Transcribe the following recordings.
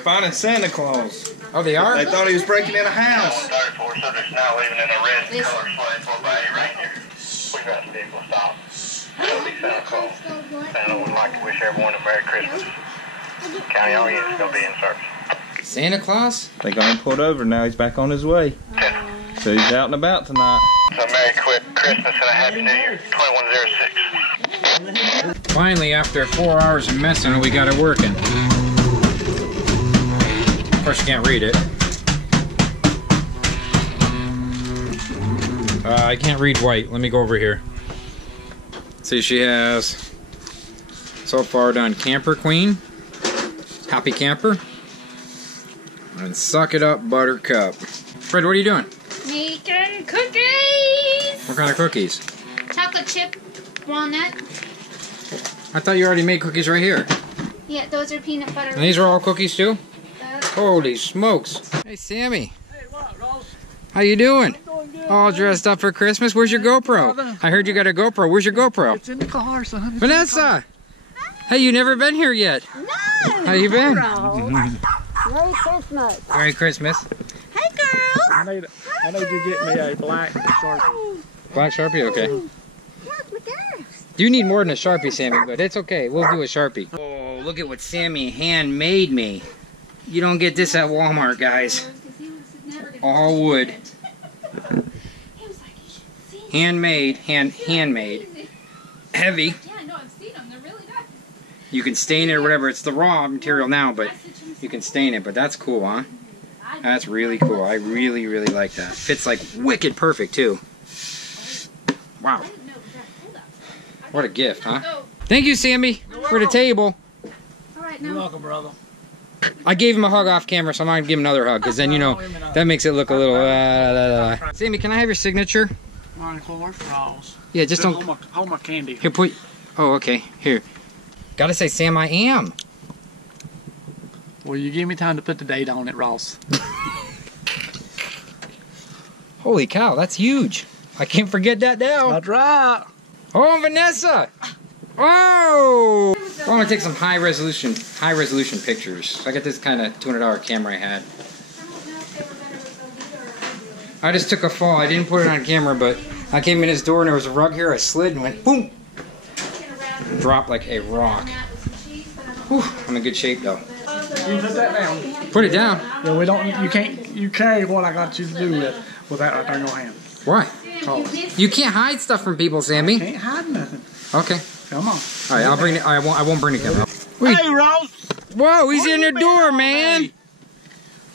finding Santa Claus. Oh, they are? They thought he was breaking in a house. Subjects now living in a red color sled 4x8 right here. We got the vehicle stopped. That'll be Santa Claus. Santa would like to wish everyone a Merry Christmas. County all units will be in service. Santa Claus? They got him pulled over now. He's back on his way. So he's out and about tonight. So Merry Christmas and a Happy New Year. 2106. Finally, after 4 hours of messing, we got it working. Of course, you can't read it. I can't read white. Let me go over here. See, she has so far done Camper Queen, Happy Camper, and Suck It Up Buttercup. Fred, what are you doing? Making cookies! What kind of cookies? Chocolate chip walnut. I thought you already made cookies right here. Yeah, those are peanut butter. And these are all cookies too? Holy smokes. Hey, Sammy. Hey, what, Ross? How you doing? I'm doing good. All dressed up for Christmas? Where's your GoPro? I heard you got a GoPro. Where's your GoPro? It's in the car, son. Vanessa! Hey, you never been here yet. No! How you been? Merry Christmas. Merry Christmas. Hey, girl. I need you to get me a black Sharpie. Black Sharpie? Okay. Yes, my girl. You need more than a Sharpie, Sammy, but it's okay. We'll do a Sharpie. Oh, look at what Sammy handmade me. You don't get this at Walmart, guys. All wood. Handmade. Handmade. Heavy. Yeah, no, I've seen them. They're really nice. You can stain it or whatever. It's the raw material now, but you can stain it. But that's cool, huh? That's really cool. I really, really like that. Fits like wicked perfect, too. Wow. What a gift, huh? Thank you, Sammy, for the table. All right, You're now. welcome, brother. I gave him a hug off camera, so I'm not going to give him another hug, because then, you know, that makes it look a little... Sammy, can I have your signature? Of course, Ross. Yeah, just don't... Hold my candy. Here, put... Oh, okay. Here. Gotta say, Sam, I am. Well, you give me time to put the date on it, Ross. Holy cow, that's huge. I can't forget that now. That's right. Oh, Vanessa! Oh! I want to take some high resolution pictures. I got this kind of $200 camera I had. I just took a fall. I didn't put it on camera, but I came in his door and there was a rug here. I slid and went boom! Dropped like a rock. Whew, I'm in good shape though. You put that down. Put it down. Yeah, we don't. You can't. You carry what I got you to do with that right there in your hand. Why? Cause You can't hide stuff from people, Sammy. can't hide nothing. Okay. Come on. All right, I'll bring it. I won't bring the camera. Wait. Hey, Ross. Whoa, he's Where in you the been door, all man. day?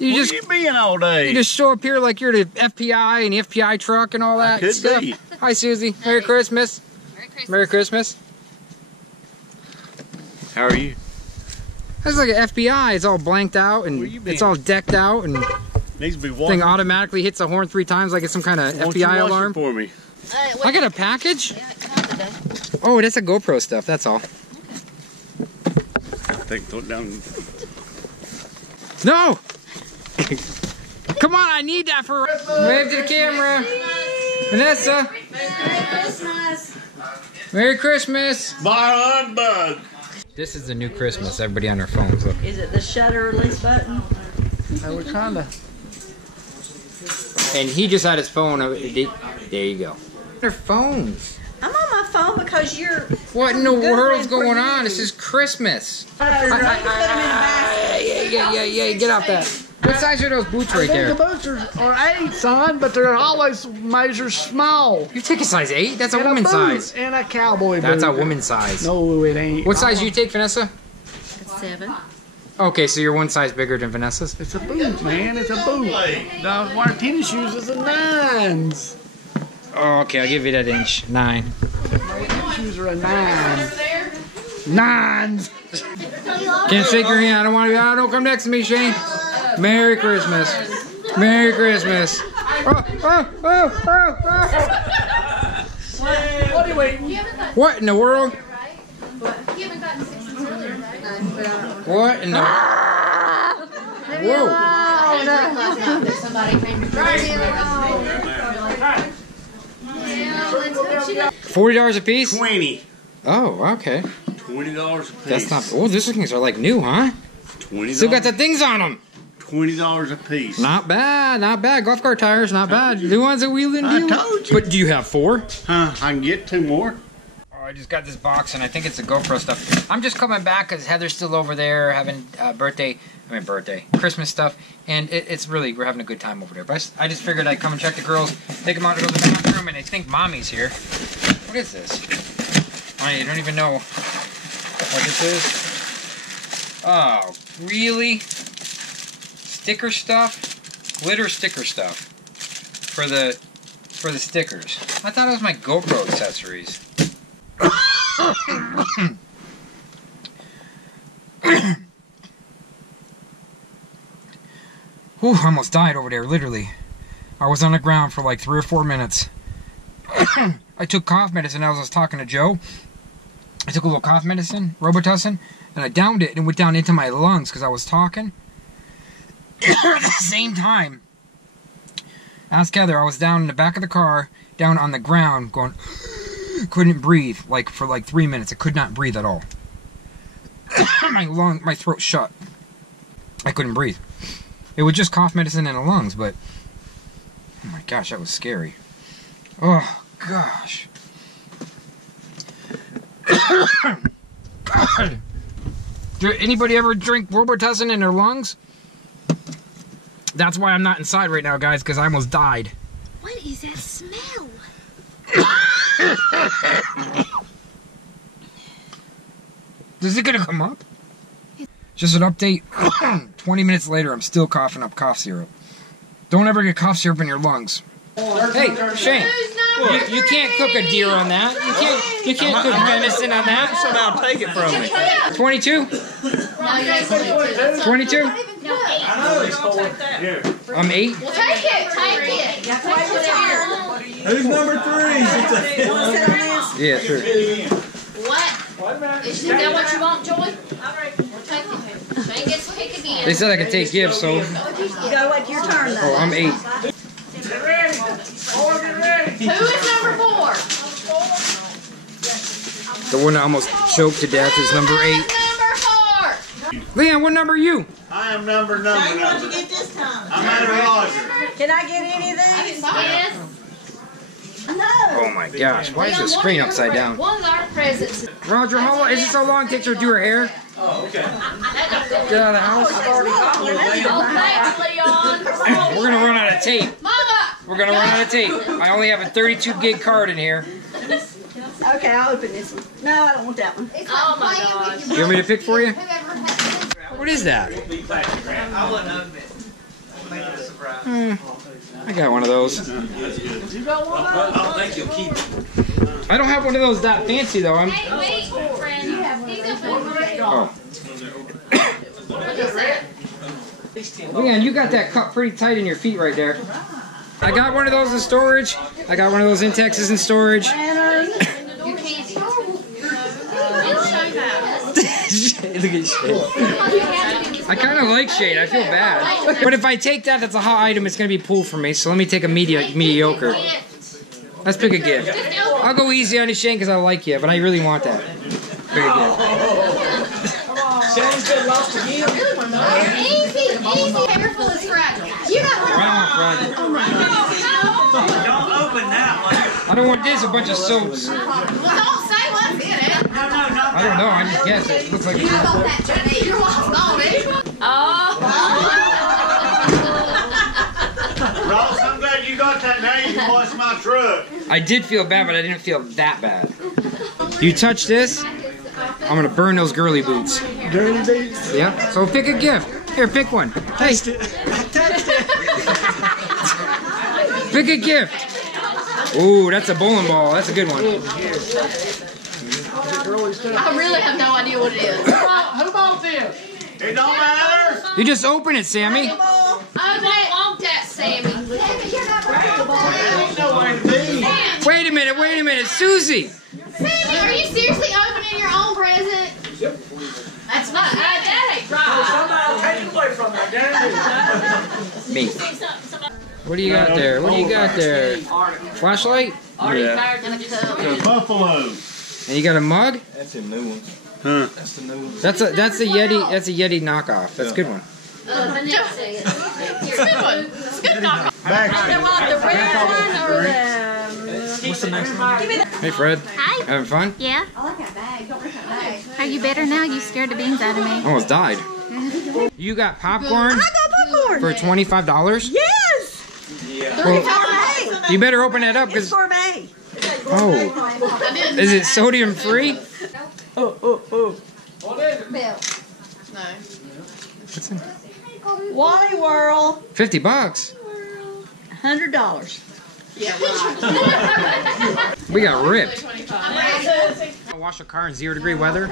You Where just you been all day? you just show up here like you're the FBI and the FBI truck and all that could stuff. be. Hi, Susie. Merry Christmas. Merry Christmas. Merry Christmas. How are you? That's like an FBI. It's all blanked out and Where you been? it's all decked out and Needs to be thing watching. automatically hits the horn 3 times like it's some kind of Won't you FBI watch it alarm. for me. I got a package. Oh, that's a GoPro stuff. That's all. Throw it down. No. Come on, I need that for. Wave to the camera, Vanessa. Merry Christmas. Merry Christmas. My humbug. This is the new Christmas. Everybody on their phones. Look. Is it the shutter release button? We're trying to. And he just had his phone. There you go. Their phones. I'm on my phone because you're. What in the Good world's friend for going you. on? This is Christmas. Put them in a basket. Yeah. Get off that. What size are those boots right The there? boots are 8, son, but they're always measure small. You take a size 8? That's a And woman's boot, size. And a cowboy boot. That's a woman's size. No, it ain't. What size do you take, Vanessa? 7. Okay, so you're one size bigger than Vanessa's. It's a boot, man. It's a boot. Now, wearing tennis shoes is a 9s. Oh, okay, I'll give you that inch. 9. Tennis shoes are a 9. 9s. Can't shake your hand. I don't want to. Don't come next to me, Shane. Merry Christmas. Merry Christmas. What are you waiting? What in the world? You haven't gotten 6 earlier, right? What in the? Whoa. Somebody came to $40 a piece? 20. Oh, okay. $20 a piece. That's not. Oh, these things are like new, huh? $20. Still got the things on them. $20 a piece. Not bad, not bad. Golf cart tires, not bad. The ones that wheel and deal. I told you. But do you have 4? Huh? I can get 2 more. Oh, I just got this box, and I think it's the GoPro stuff. I'm just coming back because Heather's still over there having Christmas stuff, and it's really, we're having a good time over there. But I just figured I'd come and check the girls, take them out to go to the bathroom, and I think Mommy's here. What is this? I don't even know what this is. Oh, really? Sticker stuff? Glitter sticker stuff for the stickers. I thought it was my GoPro accessories. Whew, I almost died over there, literally. I was on the ground for like 3 or 4 minutes. I took cough medicine as I was talking to Joe. I took a little cough medicine, Robitussin, and I downed it and it went down into my lungs because I was talking. At the same time, ask Heather, I was down in the back of the car, down on the ground, going, couldn't breathe, like for like 3 minutes. I could not breathe at all. My throat shut. I couldn't breathe. It was just cough medicine in the lungs, but oh my gosh, that was scary. Oh gosh. God. Did anybody ever drink Robitussin in their lungs? That's why I'm not inside right now, guys, because I almost died. What is that smell? Is it gonna come up? Just an update. 20 minutes later, I'm still coughing up cough syrup. Don't ever get cough syrup in your lungs. Hey, Shane, you can't cook a deer on that. You can't cook venison on that. Somehow take it from me. 22? 22? I'm 8. Well, take it. Take it. Who's number 3? Yeah, sure. What? Is that what you want, Joy? We'll take it. Shane gets to pick again. They said I could take gifts, so. You gotta wait your turn, though. Oh, I'm 8. Who is number 4? The one that almost choked to death is number 8. Number 4. Leanne, what number are you? I am number. What'd you get this time? I'm at Roger. Can I get any of these? Yes. No. Oh my gosh, why is the screen upside down? One of our presents. Roger, how long is it so long it takes her to do her hair? Oh, okay. Get out of the house. Oh, thanks, Leon. We're gonna run out of tape. Mama. We're gonna run out of tape. I only have a 32 gig card in here. Okay, I'll open this one. No, I don't want that one. Oh my gosh. You want me to pick for you? What is that? I wouldn't open it. Make it a surprise. I got one of those. You got one? I don't think you'll keep it. I don't have one of those that fancy though. Hey, wait, friend. He's up there. Oh. What is that? Leanne, you got that cut pretty tight in your feet right there. I got one of those in storage. I got one of those Intexes in storage. You can't. Look at Shade. I kind of like Shade. I feel bad. But if I take that, that's a hot item. It's going to be pulled for me. So let me take a mediocre. Let's pick a gift. I'll go easy on you, Shane, because I like you. But I really want that. Pick a gift. Shane's been lost again. Easy, easy. Careful, it's fragile. You got one. Don't open that one. I don't want this. A bunch of soaps. Well, don't say what's in it. No, I don't know. I just guess it looks like You got that, Jenny. Your mom's gone, eh? Oh. Ross, I'm glad you got that now. You can wash my truck. I did feel bad, but I didn't feel that bad. You touch this, I'm gonna burn those girly boots. Dirty boots. Yeah. So pick a gift. Here, pick one. Hey. Pick a gift. Ooh, that's a bowling ball. That's a good one. I really have no idea what it is. Who bought this? It don't matter. You just open it, Sammy. I don't want that, Sammy. Ain't nowhere to be. Wait a minute, Susie. Sammy, are you seriously opening your own present? That's not. That ain't right. Somebody will take it away from me. Me. What do you got there? What do you got there? Flashlight? Yeah. In a cup. The buffalo. And you got a mug? That's him new ones. Huh. That's a Yeti. That's a Yeti knockoff. That's a good one. It's a good one. It's a good knock. The red one or the... What's the next one? Hey, Fred. Hi. Having fun? Yeah. I like that bag. Don't like that bag. Are you better now? You scared the beans out of me. Almost died. You got popcorn I got popcorn. for $25? Yes. Well, Gourmet. you better open it up It's because gourmet. is it sodium free? Oh. No. What's in? Wally Whirl. $50. $100. We got ripped. Wash a car in 0-degree weather.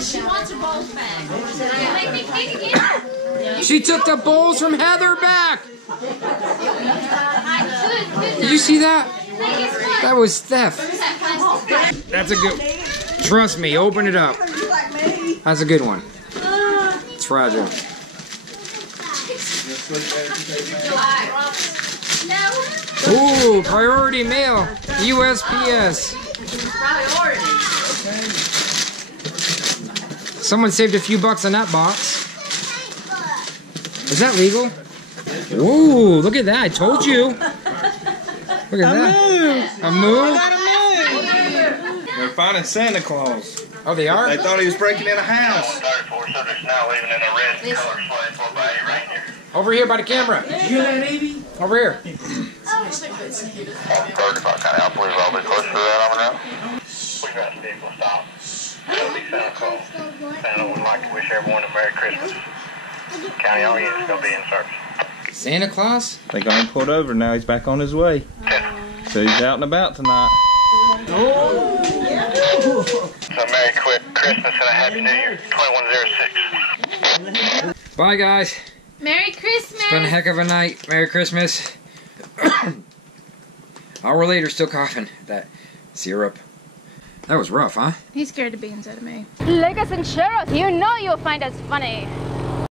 She wants her bowls back. Make me cake again. She took the bowls from Heather back. Did you see that? That was theft. That's a good. Trust me, open it up. That's a good one. It's fragile. Ooh, priority mail. USPS. Someone saved a few bucks on that box. Is that legal? Whoa, look at that. I told you. Look at that. A move? They're finding Santa Claus. Oh, they are? They thought he was breaking in a house. 134, so there's now leaving in a red color sled for by a reindeer. Over here by the camera. You hear that, Navy? Over here. On 35 kind of help, we're all be close to that over now. We got the vehicle stopped. It'll be Santa Claus. Santa would like to wish everyone a Merry Christmas. County all units will be in service. Santa Claus? They got him pulled over. Now he's back on his way. So he's out and about tonight. So Merry Christmas and a Happy New Year. 2106. Bye, guys. Merry Christmas. It's been a heck of a night. Merry Christmas. Hour later, still coughing. That syrup. That was rough, huh? He scared the beans out of me. Like us and share us. You know you'll find us funny.